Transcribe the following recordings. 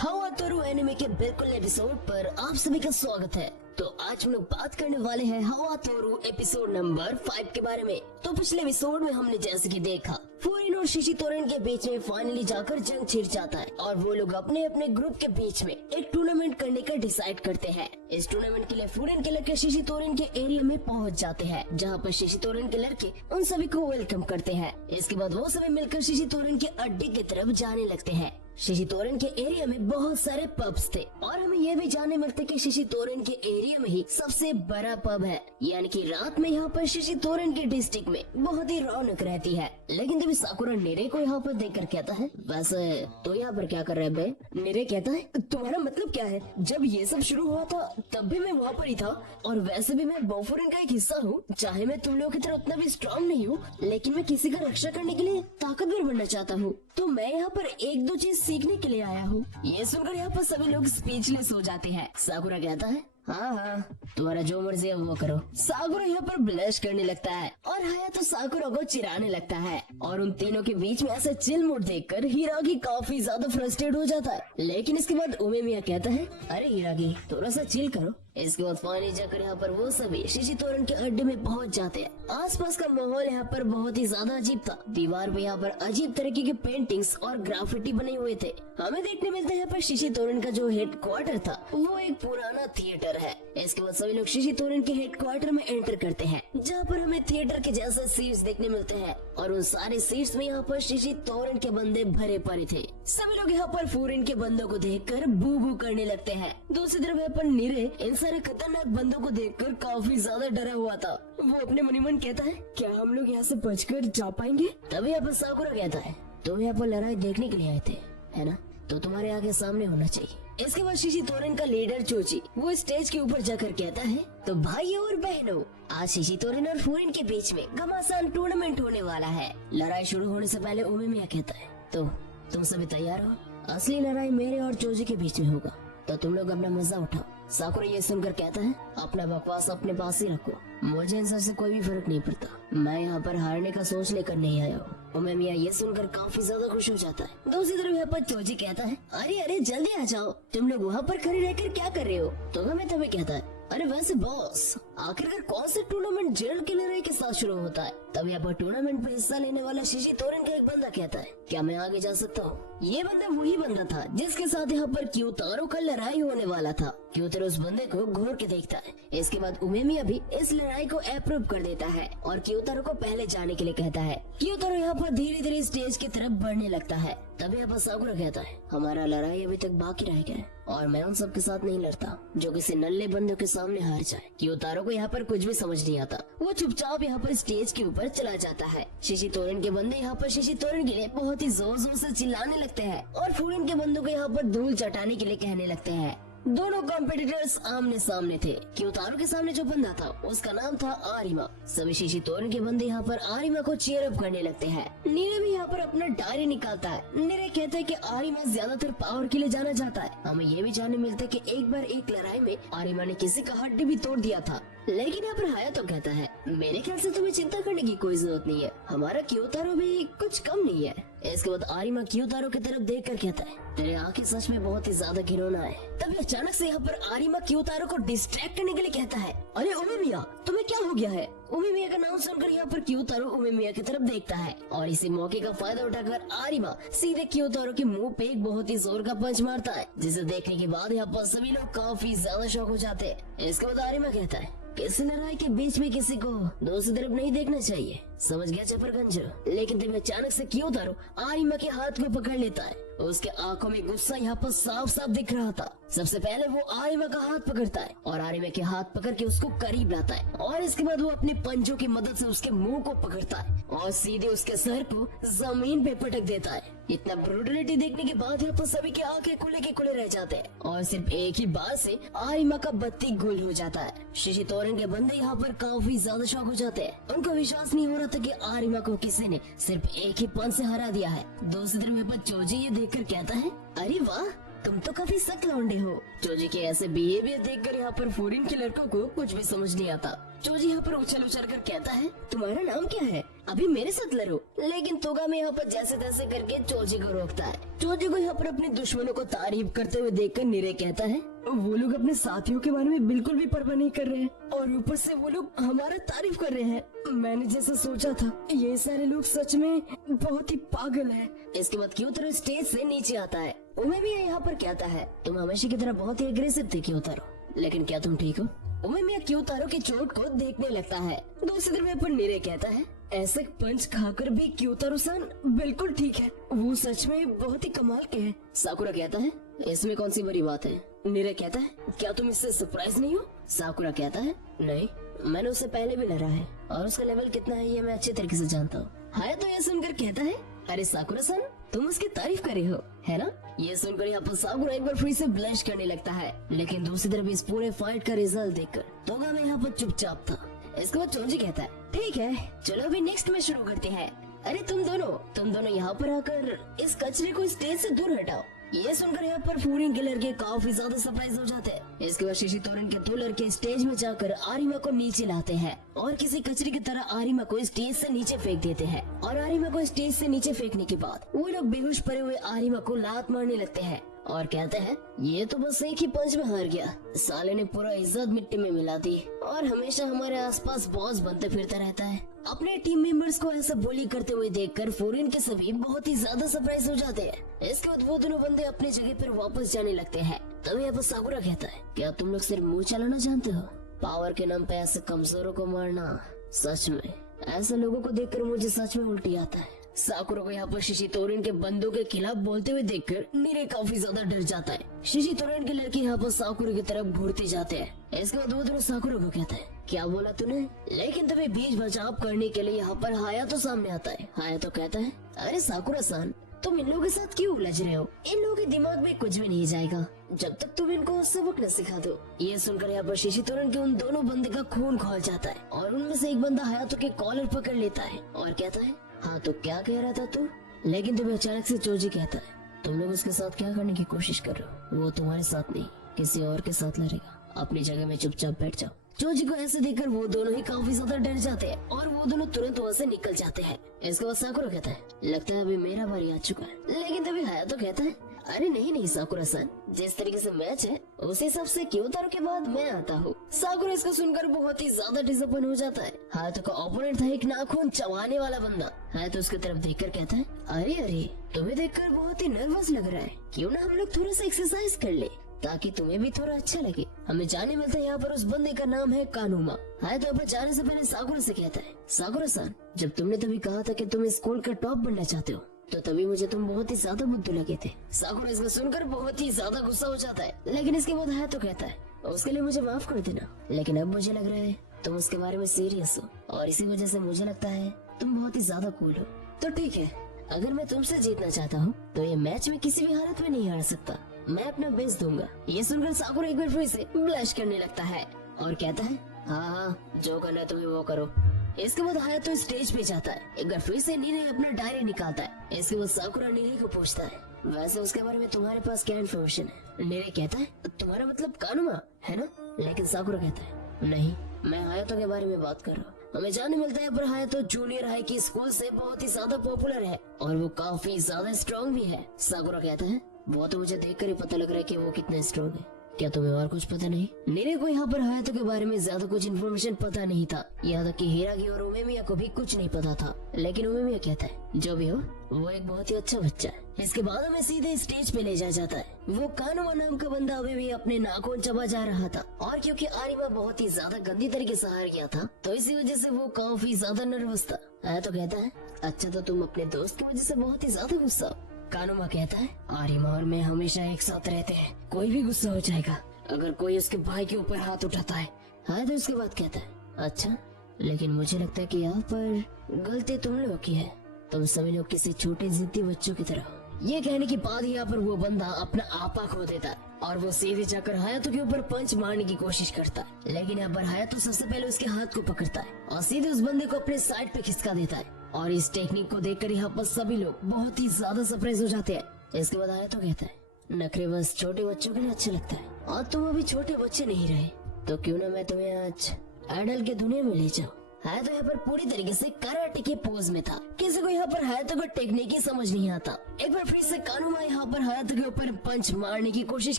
हवातोरू anime के बिल्कुल episode पर आप सभी का स्वागत है। तो आज हम लोग बात करने वाले हैं हवातोरू एपिसोड नंबर 5 के बारे में। तो पिछले एपिसोड में हमने जैसे कि देखा, फूरिन और शिशितोरन के बीच में फाइनली जाकर जंग छिड़ जाता है और वो लोग अपने अपने ग्रुप के बीच में एक टूर्नामेंट करने का डिसाइड करते हैं। इस टूर्नामेंट के लिए फूरिन के लड़के शिशितोरन के एरिया में पहुंच जाते हैं, जहां पर शिशितोरन के लड़के उन सभी को वेलकम करते हैं। इसके बाद वो सभी मिलकर शिशितोरन के अड्डे की तरफ जाने लगते हैं। शिशितोरन के एरिया में बहुत सारे पब्स थे और हमें ये भी जानने मिलते कि शिशितोरन के एरिया में ही सबसे बड़ा पब है, यानी कि रात में यहाँ पर शिशितोरन के डिस्ट्रिक्ट में बहुत ही रौनक रहती है। लेकिन तभी साकुरा नीरे को यहाँ पर देखकर कहता है, वैसे तो यहाँ पर क्या कर रहे बे? नीरे कहता है, तुम्हारा मतलब क्या है? जब ये सब शुरू हुआ था तब भी मैं वहाँ पर ही था और वैसे भी मैं बोफोरिन का एक हिस्सा हूँ। चाहे मैं तुम लोगों की तरह उतना भी स्ट्रांग नहीं हूँ, लेकिन मैं किसी का रक्षा करने के लिए ताकतवर बनना चाहता हूँ। तो मैं यहाँ पर एक दो चीज सीखने के लिए आया हूँ। ये सुनकर यहाँ पर सभी लोग स्पीचलेस हो जाते हैं। साकुरा कहता है, हाँ, तुम्हारा जो मर्जी है वो करो। साकुरा यहाँ पर ब्लश करने लगता है और हायातो साकुरा को चिढ़ाने लगता है और उन तीनों के बीच में ऐसा चिल मूड देखकर हिरागी काफी ज्यादा फ्रस्ट्रेट हो जाता है। लेकिन इसके बाद उमेमिया कहता है, अरे हिरागी थोड़ा सा चिल करो। इसके बाद फाइनली जाकर यहाँ पर वो सभी शिशितोरन के अड्डे में पहुंच जाते हैं। आसपास का माहौल यहाँ पर बहुत ही ज्यादा अजीब था। दीवार पे यहाँ पर अजीब तरीके के पेंटिंग्स और ग्राफिटी बने हुए थे। हमें देखने मिलता है यहाँ पर शिशितोरन का जो हेडक्वार्टर था वो एक पुराना थिएटर है। इसके बाद सभी लोग शिशितोरन के हेडक्वार्टर में एंटर करते हैं, जहाँ पर हमें थिएटर के जैसे सीट्स देखने मिलते हैं और उन सारे सीट्स में यहाँ पर शिशितोरन के बंदे भरे पड़े थे। सभी लोग यहाँ पर फूरिन के बंदों को देखकर बू बू करने लगते हैं। दूसरी तरफ यहाँ पर नीरे इन सारे खतरनाक बंदों को देखकर काफी ज्यादा डरा हुआ था। वो अपने मनी मन कहता है, क्या हम लोग यहाँ से बचकर जा पाएंगे? तभी यहाँ पर साकुरा कहता है, तुम यहाँ पर लड़ाई देखने के लिए आए थे है ना, तो तुम्हारे आगे सामने होना चाहिए। इसके बाद शिशितोरन का लीडर चोची वो स्टेज के ऊपर जाकर कहता है, तो भाइयों और बहनों, आज शिशितोरन और फूरिन के बीच में घमासान टूर्नामेंट होने वाला है। लड़ाई शुरू होने से पहले उमेमिया कहता है, तो तुम सभी तैयार हो? असली लड़ाई मेरे और चोजी के बीच में होगा, तो तुम लोग अपना मजा उठाओ। साकुरा ये सुनकर कहता है, अपना बकवास अपने पास ही रखो, मुझे इन सबसे कोई भी फर्क नहीं पड़ता। मैं यहाँ पर हारने का सोच लेकर नहीं आया हूँ। उमेमिया ये सुनकर काफी ज्यादा खुश हो जाता है। दूसरी तरफ यहाँ पर चोजी कहता है, अरे अरे जल्दी आ जाओ, तुम लोग वहाँ पर खड़े रहकर क्या कर रहे हो? तो हमें तभी कहता है, अरे वैसे बॉस, आखिरकार कौन से टूर्नामेंट जेल की लड़ाई के साथ शुरू होता है? तब यहाँ पर टूर्नामेंट में हिस्सा लेने वाला शिशितोरन का एक बंदा कहता है, क्या मैं आगे जा सकता हूँ? ये बंदा वही बंदा था जिसके साथ यहाँ पर क्यूतारो का लड़ाई होने वाला था। क्यूतारो उस बंदे को घूर के देखता है। इसके बाद उमेमिया भी इस लड़ाई को अप्रूव कर देता है और क्यूतारो को पहले जाने के लिए कहता है। क्यूतारो यहाँ पर धीरे धीरे स्टेज की तरफ बढ़ने लगता है। तभी यहाँ पर साकुरा कहता है, हमारा लड़ाई अभी तक बाकी रह गया है और मैं उन सब के साथ नहीं लड़ता जो किसी नल्ले बंदों के सामने हार जाए। क्यूतारो को यहाँ पर कुछ भी समझ नहीं आता। वो चुपचाप यहाँ पर स्टेज के ऊपर चला जाता है। शिशितोरन के बंदे यहाँ पर शिशितोरन के लिए बहुत ही जोर जोर से चिल्लाने लगते हैं और फूरिन के बंदों को यहाँ पर धूल चटाने के लिए कहने लगते हैं। दोनों कॉम्पिटिटर्स आमने सामने थे। क्यूतारो के सामने जो बंदा था उसका नाम था आरिमा। सभी शिशितोरन के बंदे यहाँ पर आरिमा को चीयर अप करने लगते हैं। नीरे भी यहाँ पर अपना डायरी निकालता है। नीरे कहता है कि आरिमा ज्यादातर पावर के लिए जाना चाहता है। हमें ये भी जानने मिलता है कि एक बार एक लड़ाई में आरिमा ने किसी का हड्डी भी तोड़ दिया था। लेकिन यहाँ पर हायातो कहता है, मेरे ख्याल से तुम्हें चिंता करने की कोई जरूरत नहीं है, हमारा क्यूतारो भी कुछ कम नहीं है। इसके बाद आरिमा क्यूतारो की तरफ देखकर कहता है, तेरे आंखें सच में बहुत ही ज्यादा घिनौना है। तभी अचानक से यहाँ पर आरिमा क्यूतारो को डिस्ट्रैक्ट करने के लिए कहता है, अरे उमेमिया तुम्हें क्या हो गया है? उमेमिया का नाम सुनकर यहाँ पर क्यूतारो उमेमिया की तरफ देखता है और इसी मौके का फायदा उठाकर आरिमा सीधे क्यूतारो के मुंह पे एक बहुत ही जोर का पंच मारता है, जिसे देखने के बाद यहाँ पर सभी लोग काफी ज्यादा शॉक हो जाते हैं। इसके बाद आरिमा कहता है, किसी लड़ाई के बीच में किसी को दूसरी तरफ नहीं देखना चाहिए, समझ गया चपरगंज? लेकिन तभी अचानक से क्यूतारो आरिमा के हाथ में पकड़ लेता है। उसके आंखों में गुस्सा यहाँ पर साफ साफ दिख रहा था। सबसे पहले वो आरिमा का हाथ पकड़ता है और आरिमा के हाथ पकड़ के उसको करीब लाता है और इसके बाद वो अपने पंजों की मदद से उसके मुंह को पकड़ता है और सीधे उसके सर को जमीन पे पटक देता है। इतना ब्रूटलिटी देखने के बाद यहाँ पर सभी की आंखें खुले के खुले रह जाते हैं और सिर्फ एक ही बार से आरिमा का बत्ती गुल हो जाता है। शिशितोरन के बंदे यहाँ पर काफी ज्यादा शॉक हो जाते हैं। उनको विश्वास नहीं हो रहा था कि आरिमा को किसी ने सिर्फ एक ही पंच से हरा दिया है। दूसरी तरफ यहाँ पर चोजी ये देखकर कहता है, अरे वाह, तुम तो काफी सख्त लौंडे हो। चोजी के ऐसे बिहेवियर देखकर यहाँ पर फूरिन के लड़कों को कुछ भी समझ नहीं आता। चोजी यहाँ पर उछल उछल कर कहता है, तुम्हारा नाम क्या है? अभी मेरे साथ लड़ो। लेकिन तोगामी यहाँ पर जैसे तैसे करके चोजी को रोकता है। चोजी को यहाँ पर अपने दुश्मनों को तारीफ करते हुए देखकर नीरे कहता है, वो लोग अपने साथियों के बारे में बिल्कुल भी परवाह नहीं कर रहे हैं और ऊपर से वो लोग हमारा तारीफ कर रहे हैं। मैंने जैसा सोचा था, ये सारे लोग सच में बहुत ही पागल हैं। इसके बाद क्योतारो स्टेज से नीचे आता है। उमेमिया यहाँ पर कहता है, तुम हमेशा की तरह बहुत ही एग्रेसिव थे क्योतारो, लेकिन क्या तुम ठीक हो? उमेमिया क्योतारो की चोट को देखने लगता है। दूसरी तरफ पर नीरे कहता है, ऐसे पंच खाकर भी क्योतारो-सान बिल्कुल ठीक है, वो सच में बहुत ही कमाल के हैं। साकुरा कहता है, इसमें कौन सी बड़ी बात है? नीरे कहता है, क्या तुम इससे सरप्राइज नहीं हो? साकुरा कहता है, नहीं, मैंने उससे पहले भी लड़ा है और उसका लेवल कितना है ये मैं अच्छे तरीके से जानता हूँ। हायातो यह सुनकर कहता है, अरे साकुरा-सान, तुम उसकी तारीफ कर रहे हो, है ना? ये सुनकर यहाँ पर साकुरा एक बार फिर से ब्लश करने लगता है। लेकिन दूसरी तरफ इस पूरे फाइट का रिजल्ट देखकर तोगामी यहाँ पर चुपचाप था। इसके बाद चोजी कहता है, ठीक है, चलो अभी नेक्स्ट मैच शुरू करते हैं। अरे तुम दोनों यहाँ पर आकर इस कचरे को स्टेज से दूर हटाओ। ये सुनकर यहाँ पर फूरिन के लड़के काफी ज्यादा सरप्राइज हो जाते हैं। इसके बाद शिशितोरन के दो लड़के स्टेज में जाकर आरिमा को नीचे लाते हैं और किसी कचरे की तरह आरिमा को स्टेज से नीचे फेंक देते हैं। और आरिमा को स्टेज से नीचे फेंकने के बाद वो लोग बेहोश पड़े हुए आरिमा को लात मारने लगते हैं और कहते हैं, ये तो बस एक ही पंच में हार गया, साले ने पूरा इज्जत मिट्टी में मिला दी और हमेशा हमारे आसपास बॉस बनते फिरता रहता है। अपने टीम मेंबर्स को ऐसा बोली करते हुए देखकर फॉरेन के सभी बहुत ही ज्यादा सरप्राइज हो जाते हैं। इसके बाद वो दोनों बंदे अपनी जगह पर वापस जाने लगते हैं। तभी यहाँ पर साकुरा कहता है, क्या तुम लोग सिर्फ मुंह चलाना जानते हो? पावर के नाम पे ऐसे कमजोरों को मारना, सच में ऐसे लोगों को देखकर मुझे सच में उल्टी आता है। साकुरा को यहाँ पर शिशितोरन के बंदों के खिलाफ बोलते हुए देखकर नीरे काफी ज्यादा डर जाता है। शिशितोरन के लड़के यहाँ पर साकुरा की तरफ घूरते जाते हैं। इसके बाद वो दोनों साकुरा को कहता है, क्या बोला तूने? लेकिन तभी बीच बचाव करने के लिए यहाँ पर हायातो सामने आता है। हायातो कहता है, अरे साकुरा-सान, तुम इन लोगों के साथ क्यों उलझ रहे हो? इन लोगों के दिमाग में कुछ भी नहीं जाएगा जब तक तुम इनको सबक न सिखा दो। ये सुनकर यहाँ पर शिशितोरन के उन दोनों बंदे का खून खौल जाता है और उनमें से एक बंदा हायातो के कॉलर पकड़ लेता है और कहता है, हाँ तो क्या कह रहा था तू? लेकिन तभी अचानक से चोजी कहता है, तुम लोग उसके साथ क्या करने की कोशिश कर रहे हो? वो तुम्हारे साथ नहीं, किसी और के साथ लड़ेगा। अपनी जगह में चुपचाप बैठ जाओ। चोजी को ऐसे देखकर वो दोनों ही काफी ज्यादा डर जाते हैं और वो दोनों तुरंत वहाँ से निकल जाते हैं। इसके बाद साकुरा कहता है, लगता है अभी मेरा बारी आ चुका है। लेकिन तभी हायातो कहता है, अरे नहीं साकुरा-सान, जिस तरीके से मैच है उस हिसाब से क्योतारो के बाद मैं आता हूँ। साकुरा इसको सुनकर बहुत ही ज्यादा डिसअपॉइंट हो जाता है। हायातो का ओपोनेंट था एक नाखून चबाने वाला बंदा। हायातो उसकी तरफ देखकर कहता है, अरे तुम्हें देखकर बहुत ही नर्वस लग रहा है, क्यों ना हम लोग थोड़ा सा एक्सरसाइज कर ले ताकि तुम्हें भी थोड़ा अच्छा लगे। हमें जाने मिलता है यहाँ पर उस बंदे का नाम है कानुमा। हायातो यहाँ पर जाने से पहले साकुरा से कहता है, साकुरा-सान, जब तुमने तभी कहा था कि तुम स्कूल का टॉप बनना चाहते हो तो तभी मुझे तुम बहुत ही ज्यादा बुद्धू लगे थे। साकुरा इसको सुनकर बहुत ही ज्यादा गुस्सा हो जाता है। लेकिन इसके बाद हायातो कहता है, उसके लिए मुझे माफ कर देना, लेकिन अब मुझे लग रहा है तुम उसके बारे में सीरियस हो और इसी वजह से मुझे लगता है तुम बहुत ही ज्यादा कूल हो। तो ठीक है, अगर मैं तुमसे जीतना चाहता हूँ तो ये मैच में किसी भी हालत में नहीं हार सकता, मैं अपना बेस्ट दूंगा। ये सुनकर साकुरा एक बार फिर से ब्लश करने लगता है और कहता है, हाँ, जो करना है तुम्हें वो करो। इसके बाद हायातो स्टेज पे जाता है। एक बार फिर से नीरे अपना डायरी निकालता है। इसके बाद साकुरा नीरे को पूछता है, वैसे उसके बारे में तुम्हारे पास क्या इन्फॉर्मेशन है? नीरे कहता है, तुम्हारा मतलब कानुमा है ना? लेकिन साकुरा कहता है, नहीं, मैं हायातो के बारे में बात कर रहा हूँ। हमें जाने मिलता है पर हायातो जूनियर हाई की स्कूल से बहुत ही ज्यादा पॉपुलर है और वो काफी ज्यादा स्ट्रॉन्ग भी है। साकुरा कहता है, वो तो मुझे देखकर ही पता लग रहा है कि वो कितना स्ट्रॉन्ग है, क्या तुम्हें और कुछ पता नहीं? नीरे को यहाँ पर हायातो के बारे में ज्यादा कुछ इन्फॉर्मेशन पता नहीं था, यहाँ तक कि हिरागी और उमेमिया को भी कुछ नहीं पता था। लेकिन उमेमिया कहता है, जो भी हो वो एक बहुत ही अच्छा बच्चा है। इसके बाद हमें सीधे स्टेज पे ले जाया जाता है। वो कानुमा नाम का बंदा अभी भी अपने नाखून चबा जा रहा था और क्योंकि आरिमा बहुत ही ज्यादा गंदी तरीके से हार गया था तो इसी वजह से वो काफी ज्यादा नर्वस था। हायातो कहता है, अच्छा तो तुम अपने दोस्त की वजह से बहुत ही ज्यादा गुस्सा हो। कानुमा कहता है, आरिमा और मैं हमेशा एक साथ रहते हैं, कोई भी गुस्सा हो जाएगा अगर कोई उसके भाई के ऊपर हाथ उठाता है। हायातो उसके बाद कहता है, अच्छा, लेकिन मुझे लगता है कि यहाँ पर गलती तुम लोगों की है, तुम सभी लोग किसी छोटे जिद्दी बच्चों की तरह। ये कहने के बाद यहाँ पर वो बंदा अपना आपा खो देता है और वो सीधे जाकर हायातो के ऊपर पंच मारने की कोशिश करता है। लेकिन यहाँ पर हायातो सबसे पहले उसके हाथ को पकड़ता है और सीधे उस बंदे को अपने साइड पे खिसका देता है और इस टेक्निक को देखकर यहाँ पर सभी लोग बहुत ही ज्यादा सरप्राइज हो जाते हैं। इसके बाद हायातो कहता है, नखरे बस छोटे बच्चों के लिए अच्छा लगता है और तुम अभी छोटे बच्चे नहीं रहे तो क्यों ना मैं तुम्हें आज आइडल के दुनिया में ले जाऊं। है तो यहाँ पर पूरी तरीके से कराटे के पोज में था। किसी को यहाँ पर हायातो को टेक्निक ही समझ नहीं आता। एक बार फिर से कानुमा यहाँ पर हायातो के ऊपर पंच मारने की कोशिश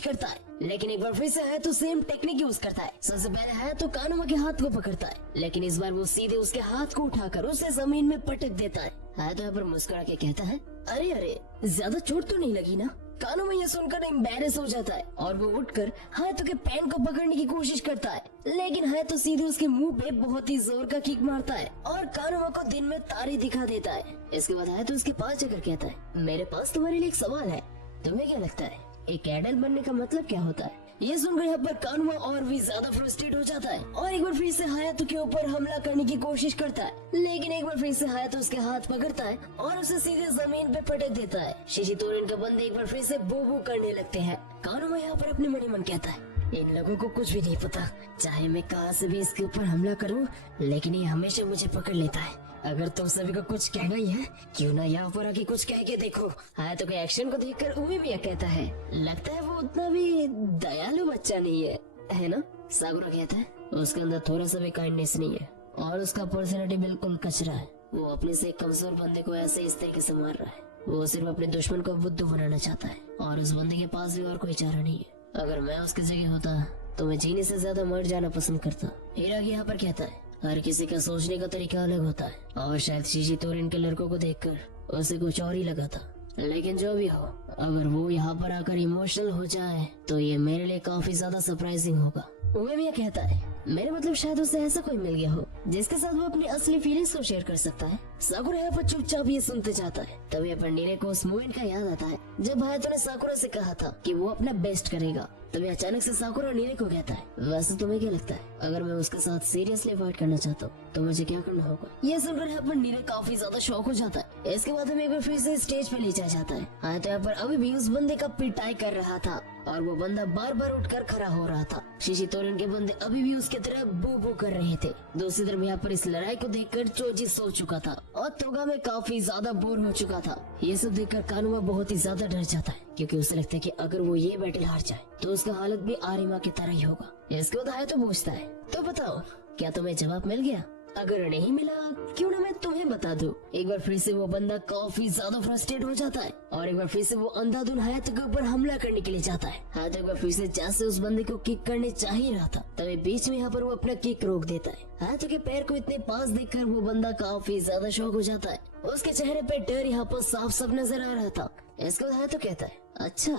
करता है, लेकिन एक बार फिर से हायातो सेम टेक्निक यूज करता है। सबसे पहले हायातो कानुमा के हाथ को पकड़ता है, लेकिन इस बार वो सीधे उसके हाथ को उठाकर उसे जमीन में पटक देता है। हायातो यहाँ पर मुस्कुरा के कहता है, अरे अरे ज्यादा चोट तो नहीं लगी ना? कानुमा ये सुनकर एम्बैरेस हो जाता है और वो उठकर हायातो के पैन को पकड़ने की कोशिश करता है, लेकिन हायातो सीधे उसके मुंह पे बहुत ही जोर का किक मारता है और कानुमा को दिन में तारे दिखा देता है। इसके बाद हायातो उसके पास जाकर कहता है, मेरे पास तुम्हारे लिए एक सवाल है, तुम्हें क्या लगता है एक एडल्ट बनने का मतलब क्या होता है? ये सुनकर यहाँ पर कानुमा और भी ज्यादा फ्रस्ट्रेट हो जाता है और एक बार फिर से हायातो के ऊपर हमला करने की कोशिश करता है, लेकिन एक बार फिर से हायातो उसके हाथ पकड़ता है और उसे सीधे जमीन पे पटक देता है। शिशी तोरेन के बंदे एक बार फिर से बू बू करने लगते हैं। कानुमा यहाँ पर अपने मन ही मन कहता है, इन लोगों को कुछ भी नहीं पता, चाहे मैं कहां से भी इसके ऊपर हमला करूं, लेकिन ये हमेशा मुझे पकड़ लेता है। अगर तुम सभी को कुछ कहना ही है, क्यों ना यहाँ पर आके कुछ कह के देखो। हायातो के एक्शन को देखकर उमे भी कहता है, लगता है वो उतना भी दयालु बच्चा नहीं है ना? साकुरा कहता है, उसके अंदर थोड़ा सा भी काइंडनेस नहीं है और उसका पर्सनैलिटी बिल्कुल कचरा है। वो अपने से एक कमजोर बंदे को ऐसे इस तरीके से मार रहा है। वो सिर्फ अपने दुश्मन को बुद्धू बनाना चाहता है और उस बंदे के पास भी और कोई चारा नहीं है। अगर मैं उसकी जगह होता तो मैं जीने से ज्यादा मर जाना पसंद करता। हिरागी यहाँ पर कहता है, हर किसी का सोचने का तरीका अलग होता है और शायद शिशी तोरेन के लड़कों को देखकर उसे कुछ और ही लगा था, लेकिन जो भी हो, अगर वो यहाँ पर आकर इमोशनल हो जाए तो ये मेरे लिए काफी ज्यादा सरप्राइजिंग होगा। उमे कहता है, मेरे मतलब शायद उसे ऐसा कोई मिल गया हो जिसके साथ वो अपनी असली फीलिंग्स को शेयर कर सकता है। साकुरा यहाँ पर चुपचाप ये सुनते जाता है। तभी यहाँ पर नीरे को उस मोमेंट का याद आता है जब हायातो ने साकुरा से कहा था कि वो अपना बेस्ट करेगा। तभी अचानक से साकुरा नीरे को कहता है, वैसे तुम्हें क्या लगता है अगर मैं उसके साथ सीरियसली फाइट करना चाहता हूँ तो मुझे क्या करना होगा? ये सुनकर यहाँ पर नीरे काफी ज्यादा शॉक हो जाता है। इसके बाद हमें एक बार फिर से स्टेज पे ले जाया जाता है। हायातो यहाँ पर अभी भी उस बंदे का पिटाई कर रहा था और वो बंदा बार बार उठकर खड़ा हो रहा था। शिशी तोरेन के बंदे अभी भी उसकी तरह बू बू कर रहे थे। दूसरी तरफ यहाँ पर इस लड़ाई को देखकर चोजी सो चुका था और तोगा में काफी ज्यादा बोर हो चुका था। ये सब देखकर कानुमा बहुत ही ज्यादा डर जाता है, क्योंकि उसे लगता है कि अगर वो ये बैटल हार जाए तो उसका हालत भी आरिमा की तरह ही होगा। इसके बाद हायातो पूछता है, तो बताओ क्या तुम्हें जवाब मिल गया? अगर नहीं मिला क्यों ना मैं तुम्हें बता दूं। एक बार फिर से वो बंदा काफी ज्यादा फ्रस्ट्रेट हो जाता है और एक बार फिर से वो अंधाधुन हायातो के ऊपर हमला करने के लिए जाता है। हायातो एक बार फिर से जैसे उस बंदे को किक करने चाह ही रहा था, तभी बीच में यहाँ पर वो अपना किक रोक देता है। हायातो के पैर को इतने पास देखकर वो बंदा काफी ज्यादा शॉक हो जाता है। उसके चेहरे पे डर यहाँ पर साफ साफ नजर आ रहा था। इसके बाद हायातो कहता है, अच्छा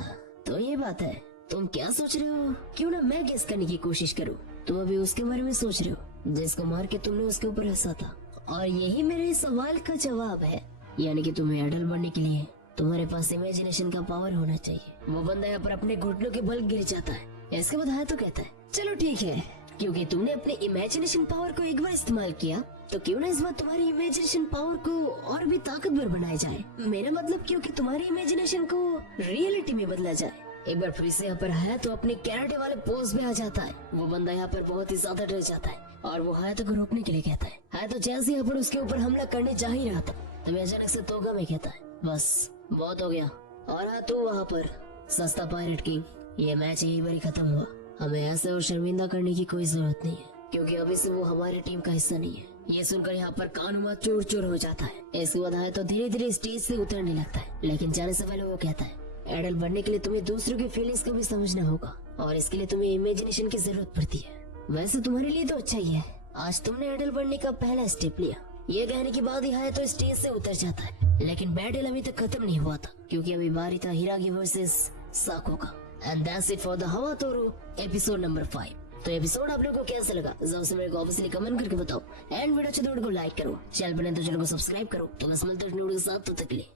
तो ये बात है, तुम क्या सोच रहे हो? क्यों ना मैं गेस करने की कोशिश करूँ? तुम अभी उसके बारे में सोच रहे हो जिसको मार के तुमने उसके ऊपर हंसा था, और यही मेरे सवाल का जवाब है। यानी कि तुम्हें एडल्ट बनने के लिए तुम्हारे पास इमेजिनेशन का पावर होना चाहिए। वो बंदा यहाँ पर अपने घुटनों के बल गिर जाता है। इसके बाद हायातो कहता है, चलो ठीक है, क्योंकि तुमने अपने इमेजिनेशन पावर को एक बार इस्तेमाल किया तो क्यों ना इस बार तुम्हारी इमेजिनेशन पावर को और भी ताकतवर बनाया जाए। मेरा मतलब क्योंकि तुम्हारी इमेजिनेशन को रियलिटी में बदला जाए। एक बार फिर से यहाँ पर हायातो अपने कैराटे वाले पोज में आ जाता है। वो बंदा यहाँ पर बहुत ही ज्यादा डर जाता है और वो हायातो को रोकने के लिए कहता है। हायातो जैसे यहाँ पर उसके ऊपर हमला करने जा ही रहा था, तभी अचानक से तोगा में कहता है, बस बहुत हो गया। और हाँ तू वहाँ पर सस्ता पायरेट किंग, ये मैच यही बारी खत्म हुआ। हमें ऐसे और शर्मिंदा करने की कोई जरूरत नहीं है, क्योंकि अभी से वो हमारी टीम का हिस्सा नहीं है। ये सुनकर यहाँ पर कानुमा चूर चूर हो जाता है। इसके बाद हायातो धीरे धीरे स्टेज से उतरने लगता है, लेकिन जाने से पहले वो कहता है, एडल्ट बनने के लिए तुम्हें दूसरों की फीलिंग्स को भी समझना होगा और इसके लिए तुम्हें इमेजिनेशन की जरूरत पड़ती है। वैसे तुम्हारे लिए तो अच्छा ही है, आज तुमने एडल्ट बनने का पहला स्टेप लिया। ये कहने के बाद ही हायातो स्टेज से उतर जाता है, लेकिन बैटल अभी तक खत्म नहीं हुआ था, क्योंकि अभी बारी था हिरागी वर्सेस साको का। And that's it for the Hawatoru episode number 5। तो एपिसोड आप लोगों को कैसा लगा जरूर से मेरे को ऑब्वियसली कमेंट करके बताओ। एंड वीडियो अच्छी तो वीडियो को लाइक करो, चैनल पर नहीं तो चैनल को सब्सक्राइब करो। तो बस मिलते हैं वीडियो के साथ, तब तक के लिए